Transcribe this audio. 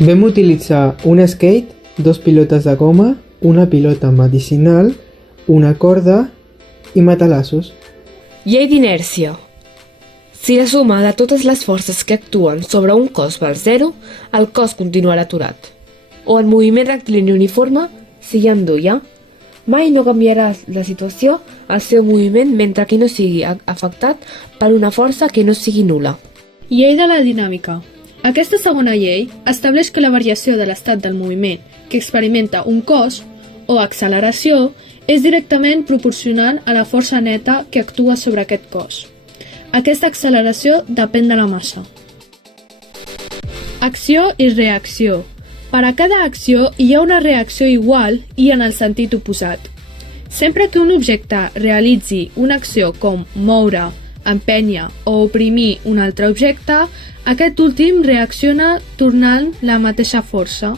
Vam utilitzar un skate, dos pilotes de goma, una pilota medicinal, una corda i matalassos. Llei d'inèrcia. Si la suma de totes les forces que actuen sobre un cos val 0, el cos continuarà aturat. O el moviment rectilini uniforme, si hi ha endolla. Mai no canviarà la situació el seu moviment mentre que no sigui afectat per una força que no sigui nul·la. Llei de la dinàmica. Aquesta segona llei estableix que la variació de l'estat del moviment que experimenta un cos o acceleració és directament proporcional a la força neta que actua sobre aquest cos. Aquesta acceleració depèn de la massa. Acció i reacció. Per a cada acció hi ha una reacció igual i en el sentit oposat. Sempre que un objecte realitzi una acció com moure, empènyer o oprimir un altre objecte, aquest últim reacciona tornant la mateixa força.